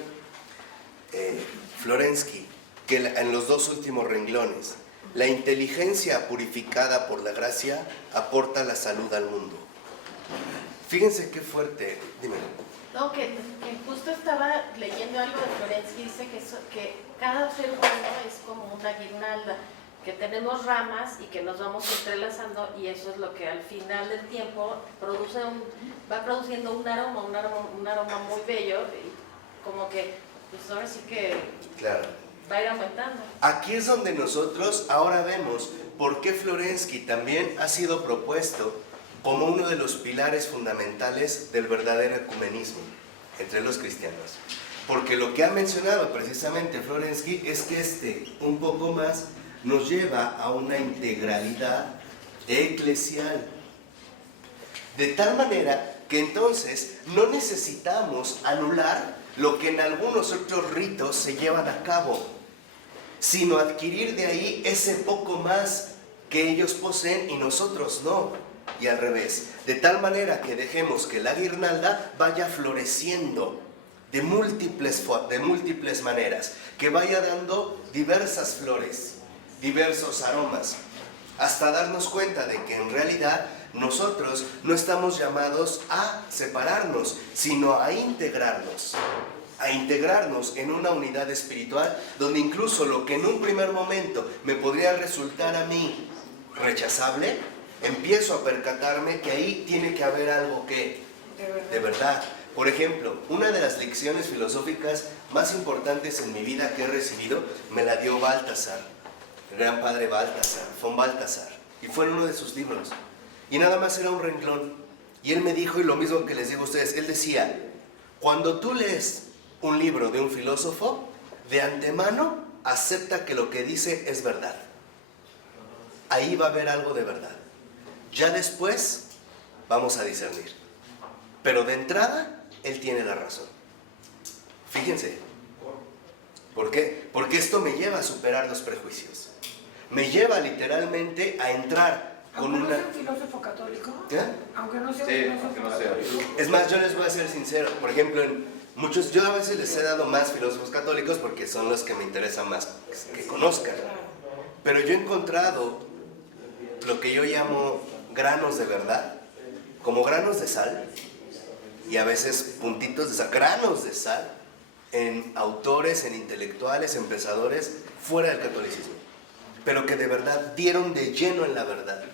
Florensky, que en los dos últimos renglones: la inteligencia purificada por la gracia aporta la salud al mundo. Fíjense qué fuerte. Dime. No, que justo estaba leyendo algo de Florensky. Dice que cada ser humano es como una guirnalda, que tenemos ramas y que nos vamos entrelazando, y eso es lo que al final del tiempo va produciendo un aroma muy bello, y como que pues ahora sí que Claro. va a ir aumentando. Aquí es donde nosotros ahora vemos por qué Florensky también ha sido propuesto como uno de los pilares fundamentales del verdadero ecumenismo entre los cristianos. Porque lo que ha mencionado precisamente Florensky es que un poco más, nos lleva a una integralidad eclesial. De tal manera que entonces no necesitamos anular lo que en algunos otros ritos se llevan a cabo, sino adquirir de ahí ese poco más que ellos poseen y nosotros no, y al revés, de tal manera que dejemos que la guirnalda vaya floreciendo de múltiples maneras, que vaya dando diversas flores, diversos aromas, hasta darnos cuenta de que en realidad nosotros no estamos llamados a separarnos, sino a integrarnos en una unidad espiritual, donde incluso lo que en un primer momento me podría resultar a mí rechazable, empiezo a percatarme que ahí tiene que haber algo que, de verdad. Por ejemplo, una de las lecciones filosóficas más importantes en mi vida que he recibido, me la dio Baltasar, el gran padre Baltasar, von Baltasar, y fue en uno de sus libros. Y nada más era un renglón. Y él me dijo, y lo mismo que les digo a ustedes, él decía, cuando tú lees un libro de un filósofo, de antemano acepta que lo que dice es verdad. Ahí va a haber algo de verdad. Ya después vamos a discernir. Pero de entrada, él tiene la razón. Fíjense. ¿Por qué? Porque esto me lleva a superar los prejuicios. Me lleva literalmente a entrar con aunque una... no sea un filósofo católico, ¿Eh? aunque no sea un Sí, filósofo aunque no sea. católico. Es más, yo les voy a ser sincero. Por ejemplo, yo a veces les he dado más filósofos católicos porque son los que me interesan más que conozcan. Pero yo he encontrado lo que yo llamo granos de verdad, como granos de sal, y a veces puntitos de sal, granos de sal, en autores, en intelectuales, en pensadores fuera del catolicismo, pero que de verdad dieron de lleno en la verdad.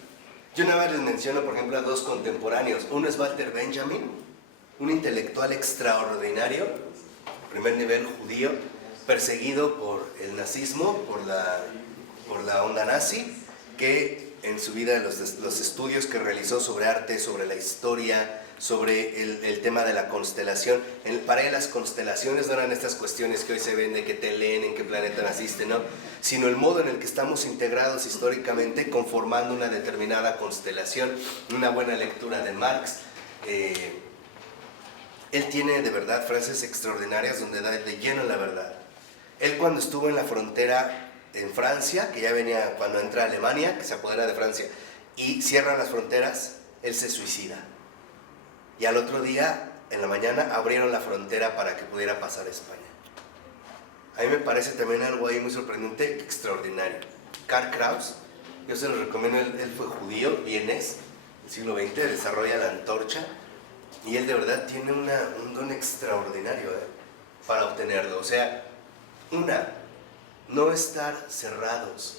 Yo una vez les menciono, por ejemplo, a dos contemporáneos. Uno es Walter Benjamin, un intelectual extraordinario, primer nivel judío, perseguido por el nazismo, por la onda nazi, que en su vida los estudios que realizó sobre arte, sobre la historia, sobre el tema de la constelación. Para él las constelaciones no eran estas cuestiones que hoy se ven de que te leen en qué planeta naciste, ¿no? Sino el modo en el que estamos integrados históricamente conformando una determinada constelación, una buena lectura de Marx. Él tiene de verdad frases extraordinarias donde da de lleno en la verdad. Él cuando estuvo en la frontera en Francia, que ya venía cuando entra a Alemania, que se apodera de Francia, y cierran las fronteras, él se suicida. Y al otro día, en la mañana, abrieron la frontera para que pudiera pasar a España. A mí me parece también algo ahí muy sorprendente, extraordinario. Karl Kraus, yo se lo recomiendo, él fue judío, vienés, del siglo XX, desarrolla la antorcha, y él de verdad tiene un don extraordinario para obtenerlo. O sea, no estar cerrados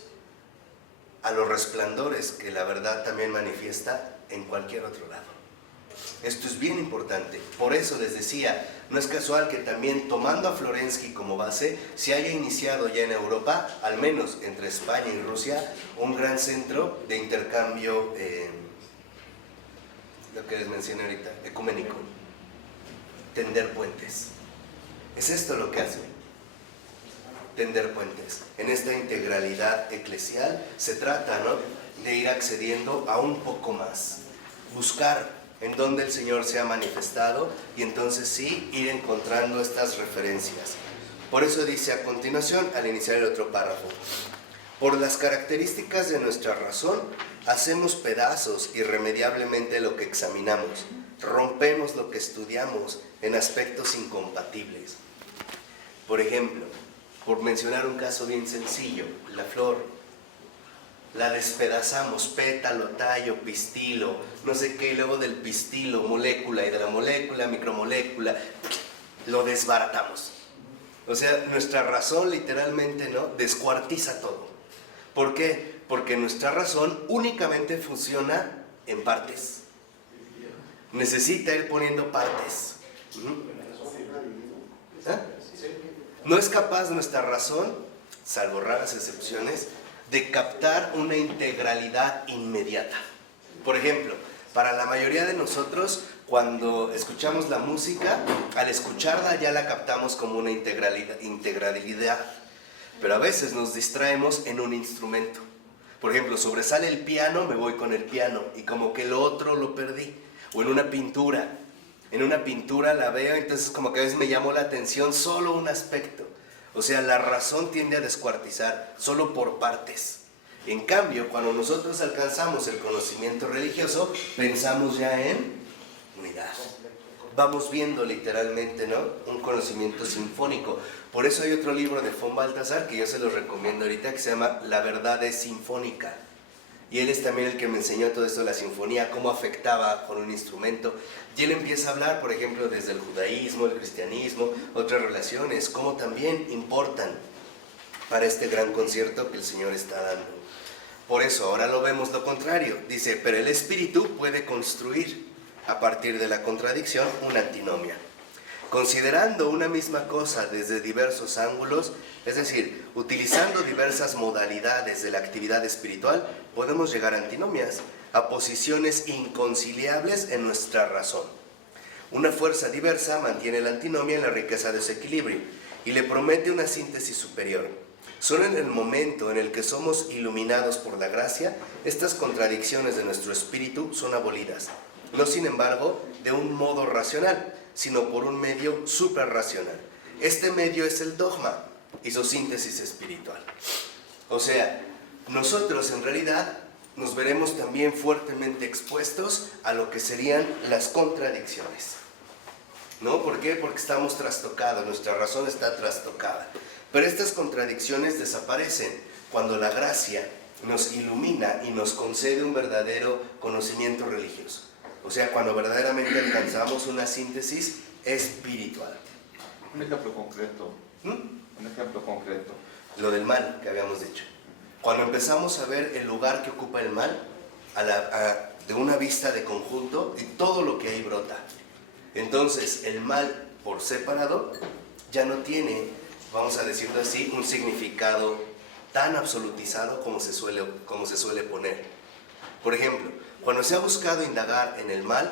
a los resplandores que la verdad también manifiesta en cualquier otro lado. Esto es bien importante. Por eso les decía, no es casual que también tomando a Florensky como base, se haya iniciado ya en Europa, al menos entre España y Rusia, un gran centro de intercambio, lo que les mencioné ahorita, ecuménico. Tender puentes. Es esto lo que hace. Tender puentes. En esta integralidad eclesial se trata, ¿no?, de ir accediendo a un poco más. Buscar en donde el Señor se ha manifestado y entonces sí ir encontrando estas referencias. Por eso dice a continuación, al iniciar el otro párrafo, por las características de nuestra razón, hacemos pedazos irremediablemente lo que examinamos, rompemos lo que estudiamos en aspectos incompatibles. Por ejemplo, por mencionar un caso bien sencillo, la flor. La despedazamos, pétalo, tallo, pistilo, no sé qué, y luego del pistilo, molécula, y de la molécula, micromolécula, lo desbaratamos. O sea, nuestra razón literalmente, ¿no?, descuartiza todo. ¿Por qué? Porque nuestra razón únicamente funciona en partes. Necesita ir poniendo partes. ¿Eh? No es capaz nuestra razón, salvo raras excepciones, de captar una integralidad inmediata. Por ejemplo, Para la mayoría de nosotros, cuando escuchamos la música, al escucharla ya la captamos como una integralidad, pero a veces nos distraemos en un instrumento. Por ejemplo, sobresale el piano, me voy con el piano y como que lo otro lo perdí. O en una pintura la veo, entonces como que a veces me llamó la atención solo un aspecto. O sea, la razón tiende a descuartizar solo por partes. En cambio, cuando nosotros alcanzamos el conocimiento religioso, pensamos ya en unidad. Vamos viendo literalmente, ¿no?, un conocimiento sinfónico. Por eso hay otro libro de von Balthasar que yo se los recomiendo ahorita, que se llama La verdad es sinfónica. Y él es también el que me enseñó todo esto de la sinfonía, cómo afectaba con un instrumento. Y él empieza a hablar, por ejemplo, desde el judaísmo, el cristianismo, otras relaciones, cómo también importan para este gran concierto que el Señor está dando. Por eso ahora lo vemos lo contrario. Dice, pero el espíritu puede construir a partir de la contradicción una antinomia. Considerando una misma cosa desde diversos ángulos, es decir, utilizando diversas modalidades de la actividad espiritual, podemos llegar a antinomias, a posiciones inconciliables en nuestra razón. Una fuerza diversa mantiene la antinomia en la riqueza de ese equilibrio y le promete una síntesis superior. Solo en el momento en el que somos iluminados por la gracia, estas contradicciones de nuestro espíritu son abolidas, no sin embargo de un modo racional, sino por un medio suprarracional. Este medio es el dogma y su síntesis espiritual. O sea, nosotros en realidad nos veremos también fuertemente expuestos a lo que serían las contradicciones. ¿No? ¿Por qué? Porque estamos trastocados, nuestra razón está trastocada. Pero estas contradicciones desaparecen cuando la gracia nos ilumina y nos concede un verdadero conocimiento religioso. O sea, cuando verdaderamente alcanzamos una síntesis espiritual. Un ejemplo concreto. Un ejemplo concreto. Lo del mal que habíamos dicho. Cuando empezamos a ver el lugar que ocupa el mal, de una vista de conjunto y todo lo que ahí brota. Entonces, el mal por separado ya no tiene, vamos a decirlo así, un significado tan absolutizado como se suele poner. Por ejemplo, cuando se ha buscado indagar en el mal,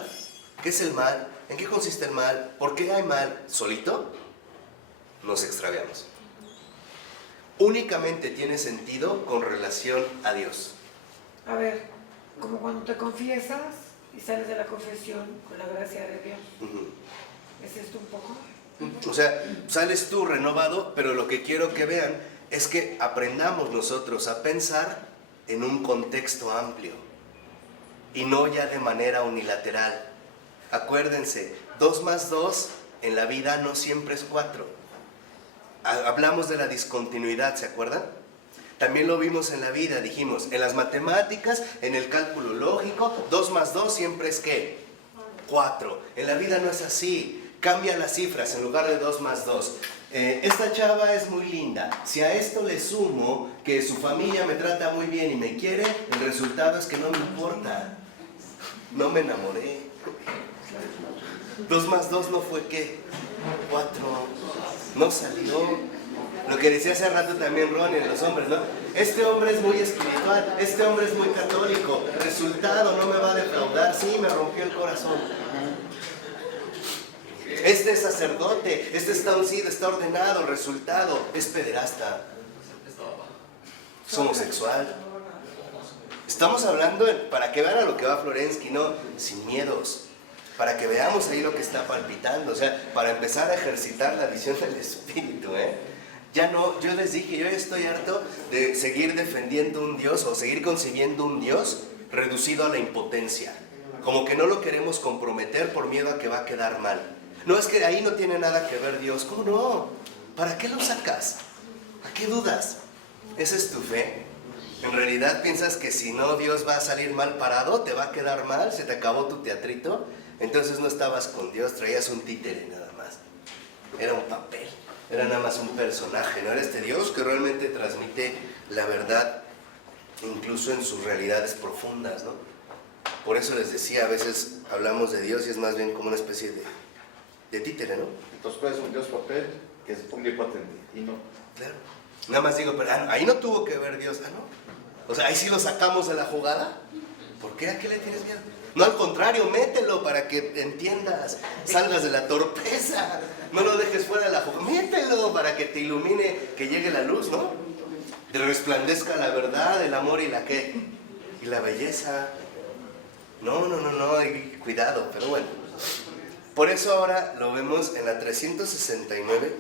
¿qué es el mal? ¿En qué consiste el mal? ¿Por qué hay mal? ¿Solito? Nos extraviamos. Únicamente tiene sentido con relación a Dios. A ver, como cuando te confiesas y sales de la confesión con la gracia de Dios. ¿Es esto un poco? O sea, sales tú renovado, pero lo que quiero que vean es que aprendamos nosotros a pensar en un contexto amplio y no ya de manera unilateral. Acuérdense, 2 más 2 en la vida no siempre es 4. Hablamos de la discontinuidad, ¿se acuerdan? También lo vimos en la vida, dijimos, en las matemáticas, en el cálculo lógico, 2 más 2 siempre es ¿qué? 4. En la vida no es así, cambia las cifras en lugar de 2 más 2. Esta chava es muy linda, si a esto le sumo que su familia me trata muy bien y me quiere, el resultado es que no me importa, no me enamoré. 2 más 2 no fue ¿qué? 4, no salió. Lo que decía hace rato también Ronnie de los hombres, ¿no? Este hombre es muy espiritual, este hombre es muy católico, resultado no me va a defraudar, sí, me rompió el corazón. Este es sacerdote, este está uncido, está ordenado, resultado, es pederasta, es homosexual. Estamos hablando, para que vean a lo que va Florensky, ¿no? Sin miedos, para que veamos ahí lo que está palpitando, o sea, para empezar a ejercitar la visión del espíritu, Ya no, yo les dije, yo ya estoy harto de seguir defendiendo un Dios o seguir concibiendo un Dios reducido a la impotencia. Como que no lo queremos comprometer por miedo a que va a quedar mal. No, es que ahí no tiene nada que ver Dios. ¿Cómo no? ¿Para qué lo sacas? ¿A qué dudas? ¿Esa es tu fe? ¿En realidad piensas que si no Dios va a salir mal parado? ¿Te va a quedar mal? ¿Se te acabó tu teatrito? Entonces no estabas con Dios, traías un títere nada más. Era un papel. Era nada más un personaje, no era este Dios que realmente transmite la verdad, incluso en sus realidades profundas, ¿no? Por eso les decía, a veces hablamos de Dios y es más bien como una especie de títere, ¿no? Entonces, ¿cuál es un Dios papel que es omnipotente? Y no. Claro. Nada más digo, pero ahí no tuvo que ver Dios, ¿no? O sea, ahí sí lo sacamos de la jugada. ¿Por qué? ¿A qué le tienes miedo? No, al contrario, mételo para que entiendas, salgas de la torpeza, no lo dejes fuera de la fuga, mételo para que te ilumine, que llegue la luz, ¿no? Te resplandezca la verdad, el amor y la qué, y la belleza. No, cuidado, pero bueno. Por eso ahora lo vemos en la 369,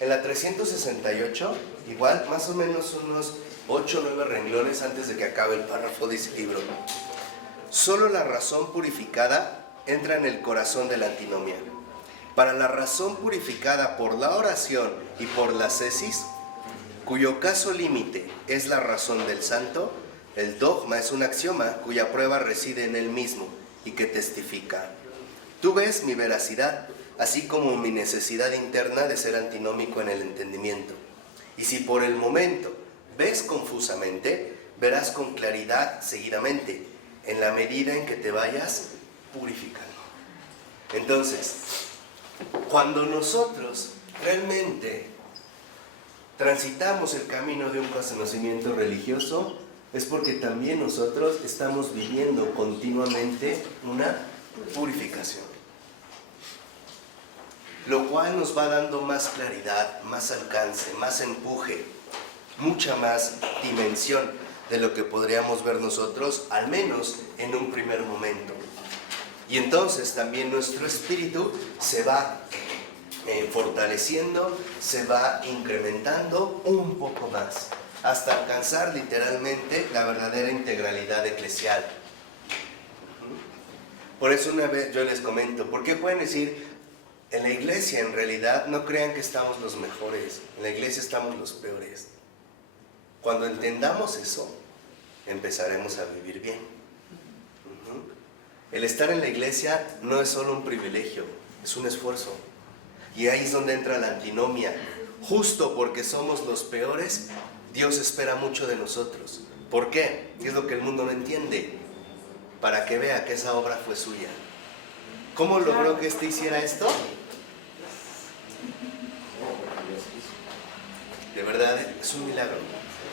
en la 368, igual, más o menos unos 8 o 9 renglones antes de que acabe el párrafo de ese libro. Solo la razón purificada entra en el corazón de la antinomia. Para la razón purificada por la oración y por la ascesis, cuyo caso límite es la razón del santo, el dogma es un axioma cuya prueba reside en él mismo y que testifica: tú ves mi veracidad, así como mi necesidad interna de ser antinómico en el entendimiento. Y si por el momento ves confusamente, verás con claridad seguidamente, en la medida en que te vayas purificando. Entonces, cuando nosotros realmente transitamos el camino de un conocimiento religioso, es porque también nosotros estamos viviendo continuamente una purificación, lo cual nos va dando más claridad, más alcance, más empuje, mucha más dimensión de lo que podríamos ver nosotros, al menos en un primer momento. Y entonces también nuestro espíritu se va fortaleciendo, se va incrementando un poco más, hasta alcanzar literalmente la verdadera integralidad eclesial. Por eso una vez yo les comento, ¿por qué pueden decir, en la iglesia en realidad no crean que estamos los mejores, en la iglesia estamos los peores? Cuando entendamos eso, empezaremos a vivir bien. El estar en la iglesia no es solo un privilegio, es un esfuerzo. Y ahí es donde entra la antinomia. Justo porque somos los peores, Dios espera mucho de nosotros. ¿Por qué? Es lo que el mundo no entiende. Para que vea que esa obra fue suya. ¿Cómo logró que hiciera esto? De verdad, es un milagro.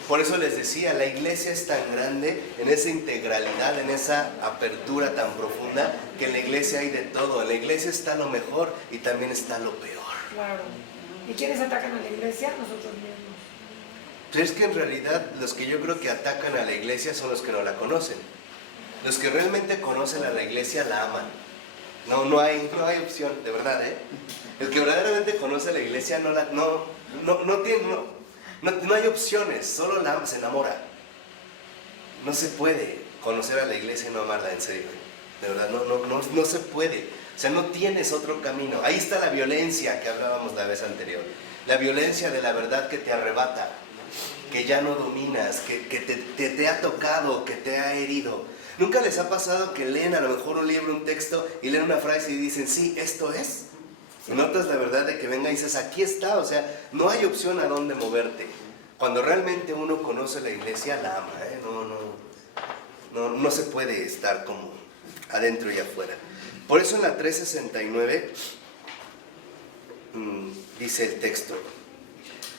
Por eso les decía, la iglesia es tan grande, en esa integralidad, en esa apertura tan profunda, que en la iglesia hay de todo. En la iglesia está lo mejor y también está lo peor. Claro. ¿Y quiénes atacan a la iglesia? Nosotros mismos. Pero es que en realidad los que yo creo que atacan a la iglesia son los que no la conocen. Los que realmente conocen a la iglesia la aman. No hay opción, de verdad, ¿eh? El que verdaderamente conoce a la iglesia no hay opciones, solo se enamora. No se puede conocer a la iglesia y no amarla, en serio. De verdad, no se puede. O sea, no tienes otro camino. Ahí está la violencia que hablábamos la vez anterior. La violencia de la verdad que te arrebata, que ya no dominas, que te ha tocado, que te ha herido. ¿Nunca les ha pasado que leen a lo mejor un libro, un texto, y leen una frase y dicen, sí, esto es? Y notas la verdad de que venga y dices, aquí está, o sea, no hay opción a dónde moverte. Cuando realmente uno conoce la iglesia, la ama, ¿eh? No se puede estar como adentro y afuera. Por eso en la 369 dice el texto,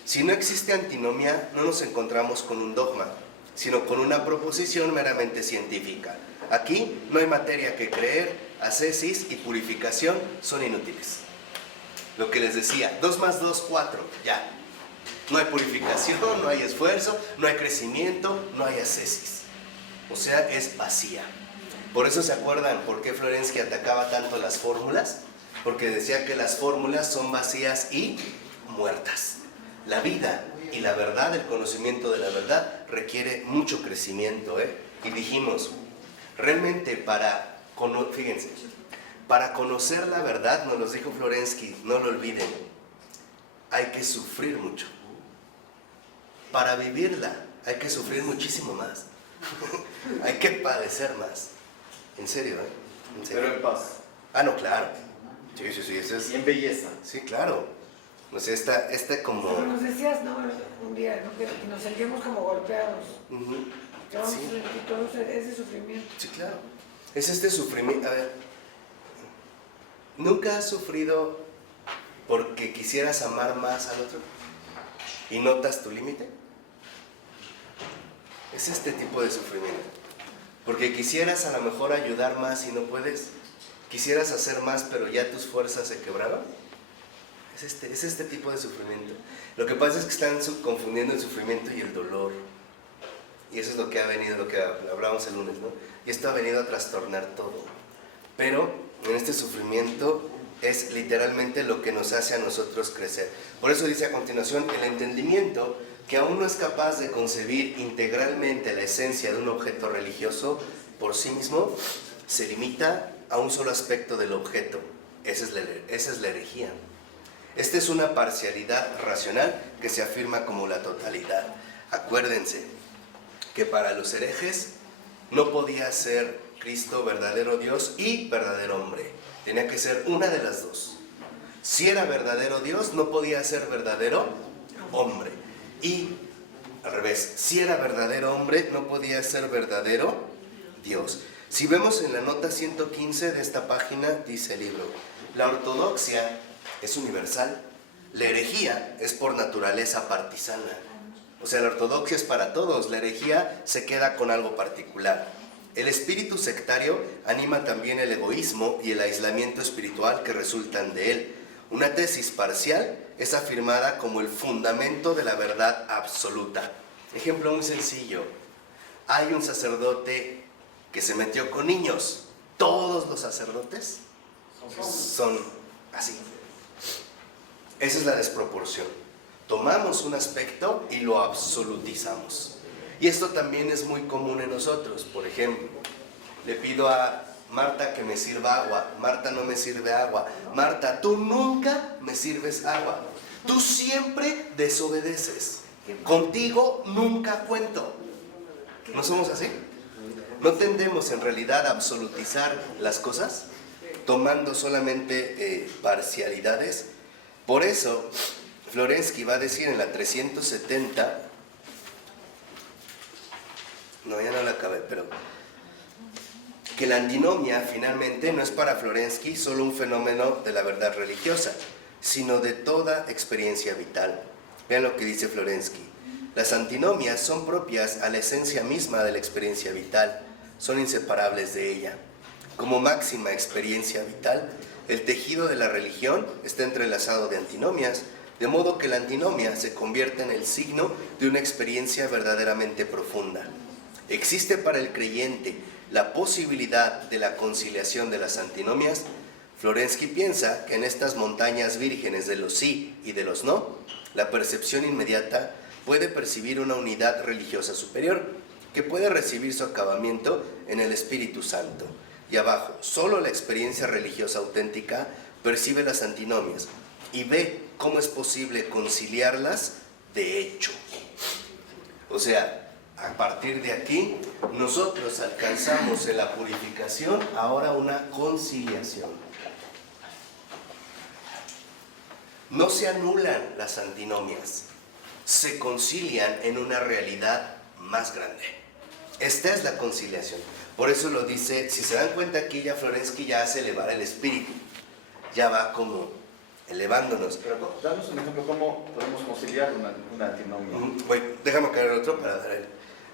si no existe antinomia, no nos encontramos con un dogma, sino con una proposición meramente científica. Aquí no hay materia que creer, ascesis y purificación son inútiles. Lo que les decía, 2 más 2, 4, ya. No hay purificación, no hay esfuerzo, no hay crecimiento, no hay ascesis. O sea, es vacía. Por eso se acuerdan por qué Florensky atacaba tanto las fórmulas, porque decía que las fórmulas son vacías y muertas. La vida y la verdad, el conocimiento de la verdad, requiere mucho crecimiento, ¿eh? Y dijimos, realmente fíjense, para conocer la verdad, nos lo dijo Florensky, no lo olviden, hay que sufrir mucho. Para vivirla, hay que sufrir muchísimo más. Hay que padecer más. En serio, ¿eh? En serio. Pero en paz. No, claro. Sí, eso es... Y en belleza. Sí, claro. O sea, como... Como nos decías, ¿no? Un día, ¿no? Que nos sentíamos como golpeados. Que vamos Sí. a sentir todo ese sufrimiento. Sí, claro. Es este sufrimiento. A ver, ¿nunca has sufrido porque quisieras amar más al otro y notas tu límite? Es este tipo de sufrimiento. Porque quisieras a lo mejor ayudar más y no puedes. Quisieras hacer más, pero ya tus fuerzas se quebraron. Es este tipo de sufrimiento. Lo que pasa es que están confundiendo el sufrimiento y el dolor. Y eso es lo que ha venido, lo que hablábamos el lunes, ¿no? Y esto ha venido a trastornar todo. Pero en este sufrimiento es literalmente lo que nos hace a nosotros crecer. Por eso dice a continuación, el entendimiento que aún no es capaz de concebir integralmente la esencia de un objeto religioso por sí mismo, se limita a un solo aspecto del objeto. Esa es la herejía. Esta es una parcialidad racional que se afirma como la totalidad. Acuérdense que para los herejes no podía ser Cristo verdadero Dios y verdadero hombre. Tenía que ser una de las dos. Si era verdadero Dios, no podía ser verdadero hombre. Y al revés, si era verdadero hombre, no podía ser verdadero Dios. Si vemos en la nota 115 de esta página, dice el libro, la ortodoxia es universal, la herejía es por naturaleza partisana. O sea, la ortodoxia es para todos, la herejía se queda con algo particular. El espíritu sectario anima también el egoísmo y el aislamiento espiritual que resultan de él. Una tesis parcial es afirmada como el fundamento de la verdad absoluta. Ejemplo muy sencillo. Hay un sacerdote que se metió con niños. Todos los sacerdotes son así. Esa es la desproporción. Tomamos un aspecto y lo absolutizamos. Y esto también es muy común en nosotros. Por ejemplo, le pido a Marta que me sirva agua. Marta no me sirve agua. Marta, tú nunca me sirves agua. Tú siempre desobedeces. Contigo nunca cuento. ¿No somos así? ¿No tendemos en realidad a absolutizar las cosas? Tomando solamente parcialidades. Por eso, Florensky va a decir en la 370... No, ya no la acabé, pero... que la antinomia finalmente no es para Florensky solo un fenómeno de la verdad religiosa, sino de toda experiencia vital. Vean lo que dice Florensky. Las antinomias son propias a la esencia misma de la experiencia vital, son inseparables de ella. Como máxima experiencia vital, el tejido de la religión está entrelazado de antinomias, de modo que la antinomia se convierte en el signo de una experiencia verdaderamente profunda. ¿Existe para el creyente la posibilidad de la conciliación de las antinomias? Florensky piensa que en estas montañas vírgenes de los sí y de los no, la percepción inmediata puede percibir una unidad religiosa superior, que puede recibir su acabamiento en el Espíritu Santo. Y abajo, solo la experiencia religiosa auténtica percibe las antinomias y ve cómo es posible conciliarlas de hecho. O sea, a partir de aquí, nosotros alcanzamos en la purificación ahora una conciliación. No se anulan las antinomias, se concilian en una realidad más grande. Esta es la conciliación. Por eso lo dice, si se dan cuenta aquí ya Florensky ya hace elevar el espíritu, ya va como elevándonos. Pero danos un ejemplo, ¿cómo podemos conciliar una antinomia? Bueno, déjame caer otro para dar el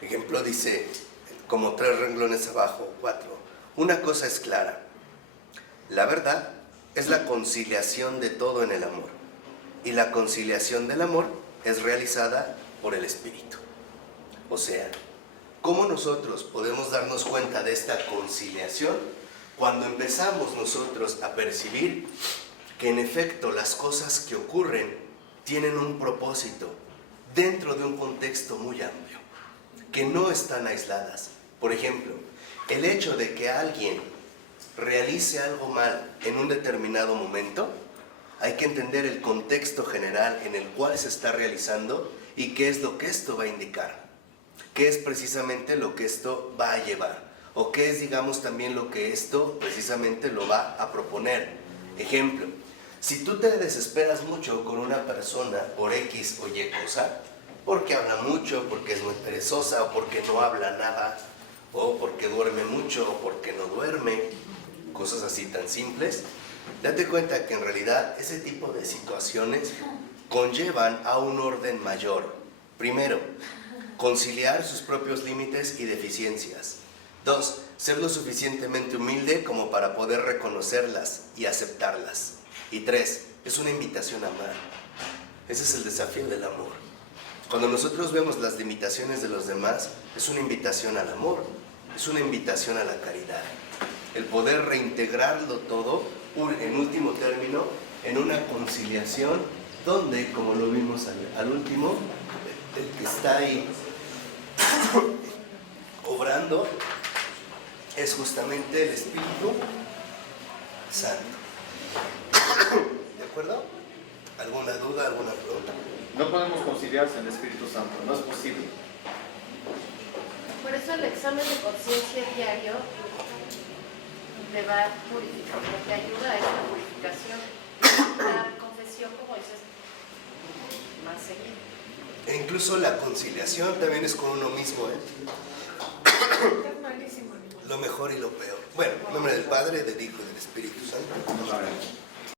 ejemplo. Dice, como 3 renglones abajo, 4. Una cosa es clara, la verdad es la conciliación de todo en el amor, y la conciliación del amor es realizada por el espíritu. O sea, ¿cómo nosotros podemos darnos cuenta de esta conciliación? Cuando empezamos nosotros a percibir que en efecto las cosas que ocurren tienen un propósito dentro de un contexto muy amplio, que no están aisladas. Por ejemplo, el hecho de que alguien realice algo mal en un determinado momento, hay que entender el contexto general en el cual se está realizando y qué es lo que esto va a indicar. ¿Qué es precisamente lo que esto va a llevar? ¿O qué es, digamos, también lo que esto precisamente lo va a proponer? Ejemplo, si tú te desesperas mucho con una persona por X o Y cosa, porque habla mucho, porque es muy perezosa, o porque no habla nada, o porque duerme mucho, o porque no duerme, cosas así tan simples, date cuenta que en realidad ese tipo de situaciones conllevan a un orden mayor. Primero, conciliar sus propios límites y deficiencias. 2. Ser lo suficientemente humilde como para poder reconocerlas y aceptarlas. Y 3. Es una invitación a amar. Ese es el desafío del amor. Cuando nosotros vemos las limitaciones de los demás, es una invitación al amor, es una invitación a la caridad. El poder reintegrarlo todo, en último término, en una conciliación donde, como lo vimos al último, el que está ahí obrando es justamente el Espíritu Santo. ¿De acuerdo? ¿Alguna duda, alguna pregunta? No podemos conciliarse en el Espíritu Santo, no es posible. Por eso el examen de conciencia diario te va a purificar, te ayuda a esta purificación. La confesión, como dices, más seguido. E incluso la conciliación también es con uno mismo, ¿eh? Es malísimo. Lo mejor y lo peor. Bueno, en nombre del Padre, del Hijo y del Espíritu Santo.